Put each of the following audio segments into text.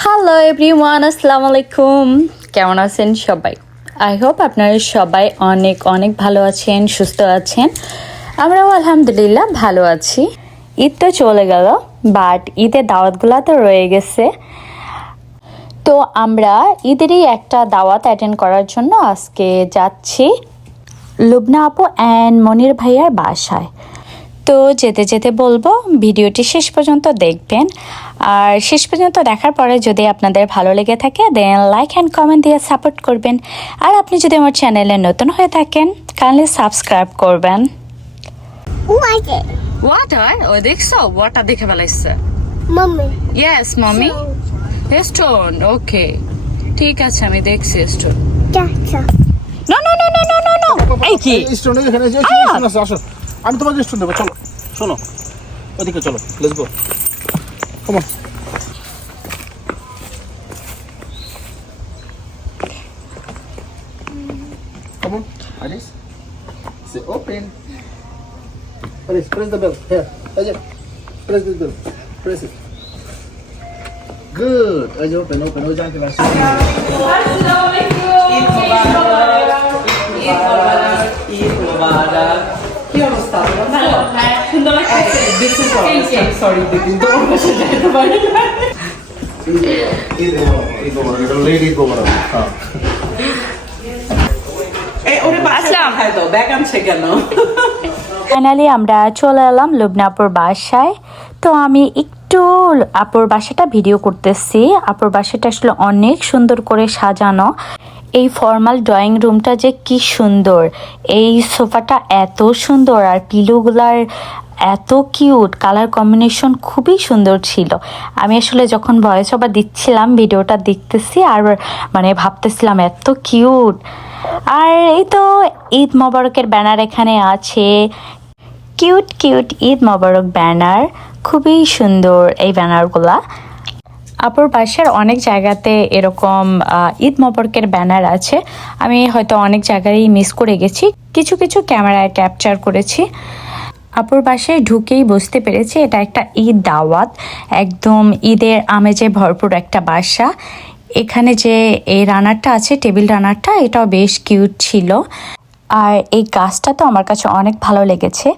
Hello everyone, আসসালামু আলাইকুম। কেমন আছেন সবাই? আই হোপ আপনারা সবাই অনেক অনেক ভালো আছেন, সুস্থ আছেন। আমরাও আলহামদুলিল্লাহ ভালো আছি। ঈদ তো চলে গেল, বাট ঈদের দাওয়াতগুলো তো রয়ে গেছে। তো আমরা ঈদেরই একটা দাওয়াত অ্যাটেন্ড করার জন্য আজকে যাচ্ছি লুবনা আপু অ্যান্ড মনির ভাইয়ার বাসায়। তো যেতে যেতে বলবো ভিডিওটি শেষ পর্যন্ত দেখবেন, আর শেষ পর্যন্ত দেখার পরে যদি আপনাদের ভালো লেগে থাকে দেন লাইক অ্যান্ড কমেন্ট দিয়ে সাপোর্ট করবেন। আর আপনি যদি আমার চ্যানেলে নতুন হয়ে থাকেন কাইন্ডলি সাবস্ক্রাইব করবেন। ওয়াটার ও দেখছো, ওয়াটার দেখে ফেলাইছে Mommy. Yes mummy. Stone, okay ঠিক আছে, আমি দেখছি stone. Gotcha. No no no no no no no, এই কি স্টোন এখানে যে স্টোন আছে, আসো আমি তোমাকে স্টোন দেবো, চলো শোনো ওদিকে চলো, let's go, come on. Come on, Alice. Say open. Alice, press the bell. Here, Ajay. Press the bell. Press it. Good. Ajay, open. Oh, jangan kelas. Eid মোবারক। কি অবস্থা? সুন্দর লাগছে। সরি দিদি, তোমার কাছে যেতে পারি না। Lady go around. हाँ. এই ওরে বাচ্চা খায় দাও, ব্যাগ আনছে কেন? ফাইনালি আমরা চলে এলাম লুবনা আপুর বাসায়। তো আমি একটু আপুর বাসাটা ভিডিও করতেছি। আপুর বাসাটা আসলে অনেক সুন্দর করে সাজানো। এই ফর্মাল ড্রয়িং রুমটা যে কি সুন্দর, এই সোফাটা এত সুন্দর, আর পিলোগুলার এত কিউট, কালার কম্বিনেশন খুবই সুন্দর ছিল। আমি আসলে যখন ভয়েস ওভার দিচ্ছিলাম ভিডিওটা দেখতেছি আর মানে ভাবতেছিলাম এত কিউট। আর এই তো ঈদ মোবারকের ব্যানার এখানে আছে, কিউট কিউট ঈদ মোবারক ব্যানার, খুবই সুন্দর এই ব্যানারগুলা। আপুর বাসার অনেক জায়গাতে এরকম ঈদ মোবারকের ব্যানার আছে। আমি হয়তো অনেক জায়গায় মিস করে গেছি, কিছু কিছু ক্যামেরায় ক্যাপচার করেছি। আপুর বাসায় ঢুকেই বুঝতে পেরেছি এটা একটা ঈদ দাওয়াত, একদম ঈদের আমেজে ভরপুর একটা বাসা। এখানে যে এই রানারটা আছে, টেবিল রানারটা, এটাও বেশ কিউট ছিল। আর এই গাছটা তো আমার কাছে অনেক ভালো লেগেছে।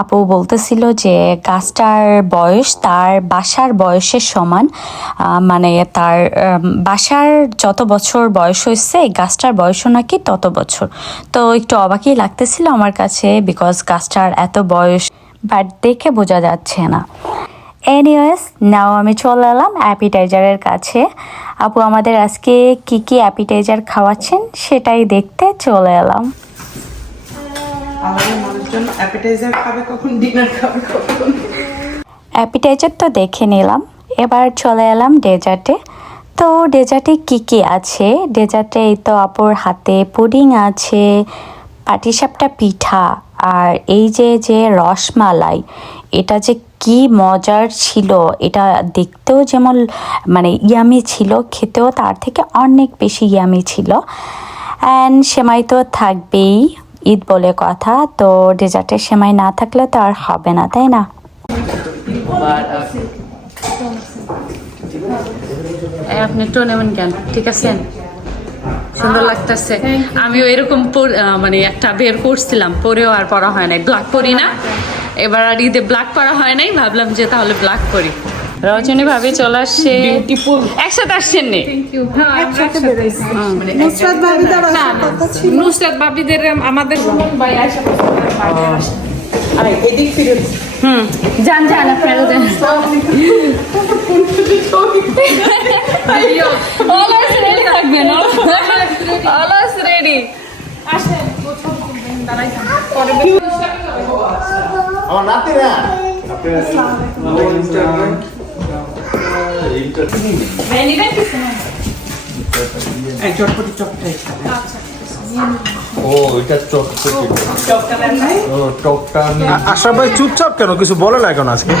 আপু বলতেছিল যে গাছটার বয়স তার বাসার বয়সের সমান, মানে তার বাসার যত বছর বয়স হয়েছে এই গাছটার বয়সও নাকি তত বছর। তো একটু অবাকই লাগতেছিল আমার কাছে, বিকজ গাছটার এত বয়স, বাট দেখে বোঝা যাচ্ছে না। এনিওয়েজ, নাও আমি চলে এলাম অ্যাপিটাইজারের কাছে। আপু আমাদের আজকে কি কি অ্যাপিটাইজার খাওয়াচ্ছেন সেটাই দেখতে চলে এলাম। আমাদের মানুষজন অ্যাপিটাইজার খাবে কখন, ডিনার খাবে কখন? অ্যাপিটাইজার তো দেখে নিলাম, এবার চলে এলাম ডেজার্টে। তো ডেজার্টে কি কি আছে? ডেজার্টে এই তো আপুর হাতে পুডিং আছে, পাটিসাপটা পিঠা, আর এই যে যে রসমালাই, এটা যে কি মজার ছিল। এটা দেখতেও যেমন মানে ইয়ামি ছিল, খেতেও তার থেকে অনেক বেশি ইয়ামি ছিল। অ্যান্ড সেমাই তো থাকবেই, ঈদ বলে কথা, তো ডেজার্টের সেমাই না থাকলে তো আর হবে না, তাই না? আপনি একটু নেবেন কেন? ঠিক আছে, সুন্দর লাগতেছে। আমিও এরকম মানে একটা বের করছিলাম, পরেও আর পরা হয় নাই, ব্ল্যাক পরি না এবার, আর ঈদে ব্ল্যাক পরা হয় নাই, ভাবলাম যে তাহলে ব্ল্যাক পরি। রজনী ভাবি চলে আসছে, একসাথে আসছেন নে? নুসরাত ভাবিদের আমাদের এদিক ফিরে যান যান, আপনারা যান। অলওয়েজ রেডি থাকবেন, অলওয়েজ রেডি। আমার নাতি না চটপটি চটটাই ও এটা টক টকটা আমি আশা ভাই চুপচাপ কেন, কিছু বলে না কেন আজকে?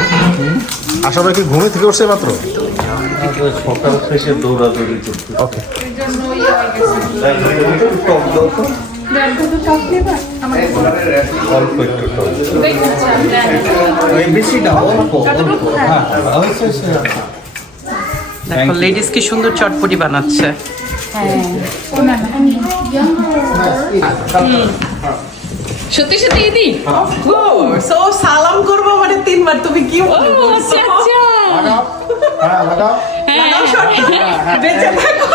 আশা ভাই কি ঘুমে থেকে উঠছে মাত্র? সকাল থেকে দৌড়াদৌড়ি করতে ওকে, টক দাও তো, অল্প একটু টক বেশি না, অল্প অল্প। হ্যাঁ দেখো লেডিস কি সুন্দর চটপটি বানাচ্ছে। সত্যি সত্যি দিদি সো সালাম করবো মানে 3 বার তুমি কি মনে করছো? লাগাও হ্যাঁ লাগাও লাগাও shot। বেঁচে থাকো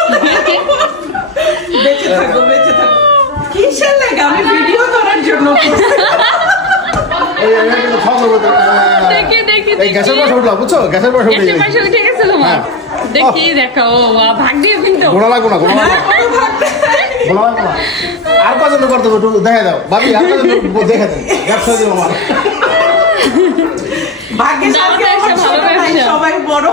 বেঁচে থাকো বেঁচে থাকো। কিসের লাগে আমি ভিডিও করার জন্য করছি। এই কিন্তু খাওয়া করতে এই গ্যাসের পাশে উঠলাম বুঝছো গ্যাসের পাশে উঠে যাই ঠিক আছে তোমার দেখি দেখো ভাগ দিয়ে কিন্তু গোলা লাগবো না গোলা লাগবো না গোলা লাগবো না আর কজন করতে হবে একটু দেখে দাও ভাবি আর কজন দেখে দেন ব্যবসা দিও আমার ভাগ্যশালী না, আমার ভালো ছোট ভাই, ব্যবসা। সবাই বড়।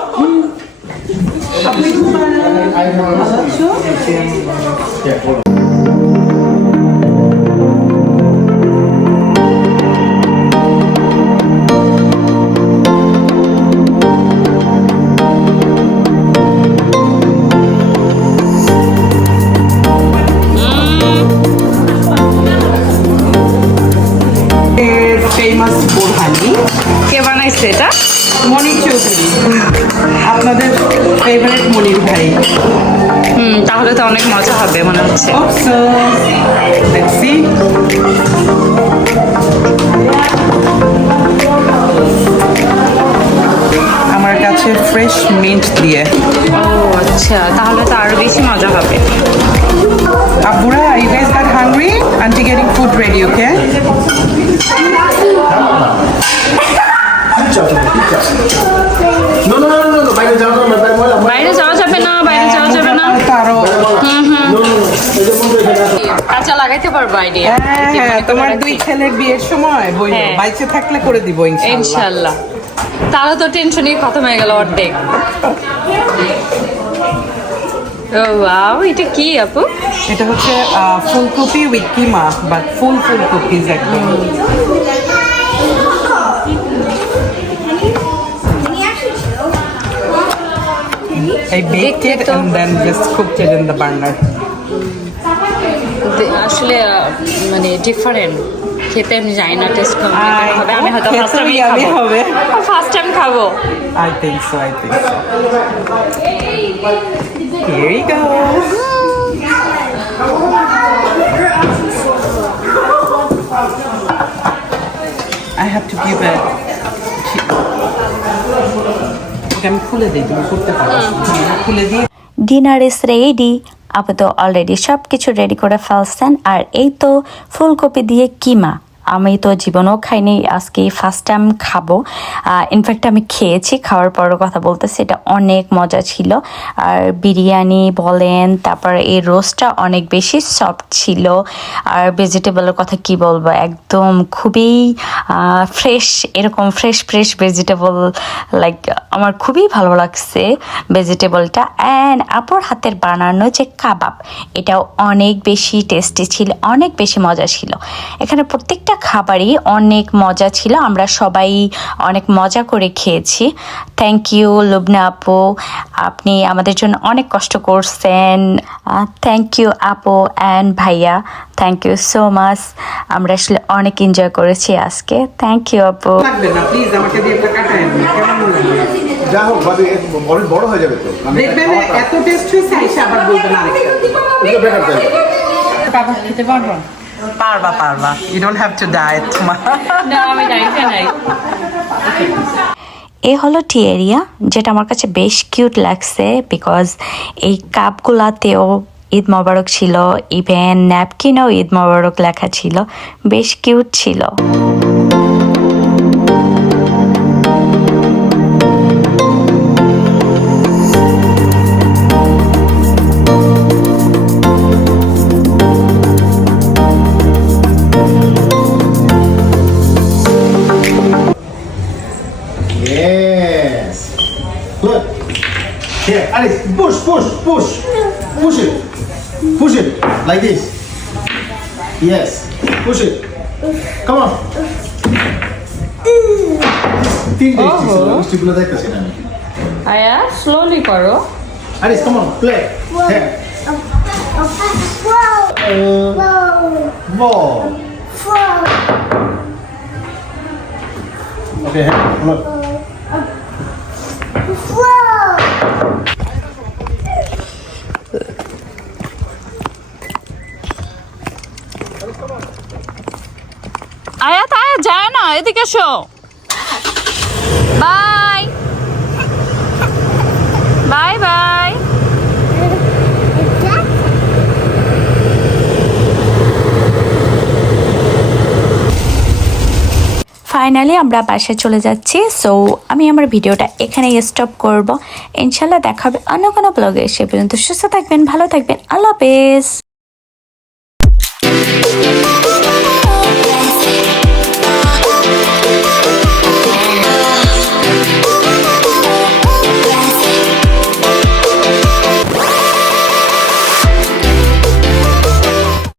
ফেমাস বোরহানি কে বানাইছে এটা মনির চৌধুরী, আপনাদের ফেভারিট মনির ভাই। তাহলে তো অনেক মজা হবে মনে হচ্ছে So, let's see. আমার কাছে ফ্রেশ মিন্ট দিয়ে। ও আচ্ছা তাহলে তো আরো বেশি মজা হবে Abura, are you guys that hungry? Auntie getting food ready, okay? No no no no বাইরে যাও না বাইরে ময়লা বাইরে যাওয়া যাবে না বাইরে যাওয়া যাবে না তারও নো নো এই যে বন্ধু এখানে আছে কাঁচা লাগাইতে পারবো আইডিয়া হ্যাঁ, তোমার 2 ছেলের বিয়ের সময় বইলো হ্যাঁ। বাইচে থাকলে করে দিব ইনশাআল্লাহ। ইনশাল্লাহ তাহলে তো টেনশনই খতম হয়ে গেল অর্ধেক ও ওয়াও এটা কি আপু এটা হচ্ছে ফুলকপি উইথ কিমা বাট ফুলকপিজ একদম। I baked it and then just cooked it in the burner. আসলে মানে ডিফারেন্ট খেতে আমি জানি না টেস্ট হবে আমি হয়তো খেতে ফার্স্ট টাইম yummy খাবো হবে। ফার্স্ট টাইম খাবো I think so. Here you go. I have to give it. ওকে আমি খুলে দিই তুমি করতে পারো খুলে দিই। ডিনার ইজ রেডি আপু তো অলরেডি সব কিছু রেডি করে ফেলছেন আর এই তো ফুলকপি দিয়ে কিমা আমি তো জীবনেও খাইনি আজকে ফার্স্ট টাইম খাবো ইনফ্যাক্ট আমি খেয়েছি খাওয়ার পরের কথা বলতেছি এটা অনেক মজা ছিল আর বিরিয়ানি বলেন তারপর এই রোস্টটা অনেক বেশি সফট ছিল আর ভেজিটেবলের কথা কি বলবো একদম খুবই ফ্রেশ এরকম ফ্রেশ ভেজিটেবল লাইক আমার খুবই ভালো লাগছে ভেজিটেবলটা অ্যান্ড আপুর হাতের বানানো যে কাবাব এটাও অনেক বেশি টেস্টি ছিল অনেক বেশি মজা ছিল এখানে প্রত্যেকটা খাবারই অনেক মজা ছিল আমরা সবাই অনেক মজা করে খেয়েছি থ্যাংক ইউ লুবনা আপু আপনি আমাদের জন্য অনেক কষ্ট করছেন থ্যাংক ইউ আপু অ্যান্ড ভাইয়া থ্যাংক ইউ সো মাচ আমরা আসলে অনেক এনজয় করেছি আজকে থ্যাংক ইউ আপু লাগবে না প্লিজ আমাকে দিয়ে একটা কাটায় দিন কেমন লাগবে যা হোক ভাবি অনেক বড় হয়ে যাবে তো দেখবেন এত টেস্ট হয়েছে আইসা আবার বলবেন আরেকটা এটা বেটার দেন কাবাব খেতে পারবো পারবা you don't have to diet না আমি ডাইটে নাই এ হলো টি এরিয়া যেটা আমার কাছে বেশ কিউট লাগছে বিকজ এই কাপগুলাতেও ঈদ মোবারক ছিল ইভেন ন্যাপকিনেও ঈদ মোবারক লেখা ছিল বেশ কিউট ছিল Yes. Good. Here, Alice, push it. Push it like this. Yes. Push it. Come on. তিনটে মিষ্টিগুলো দেখতেছি না আমি আয়া স্লোলি করো Alice, come on, play. Here. Ball. Okay, here, look. এদিকে আসো বাই বাই বাই ফাইনালি আমরা বাসায় চলে যাচ্ছি। সো আমি আমার ভিডিওটা এখানেই স্টপ করব। ইনশাল্লাহ দেখা হবে অন্য কোনো ব্লগে। সে পর্যন্ত সুস্থ থাকবেন, ভালো থাকবেন। আল্লাহ হাফেজ।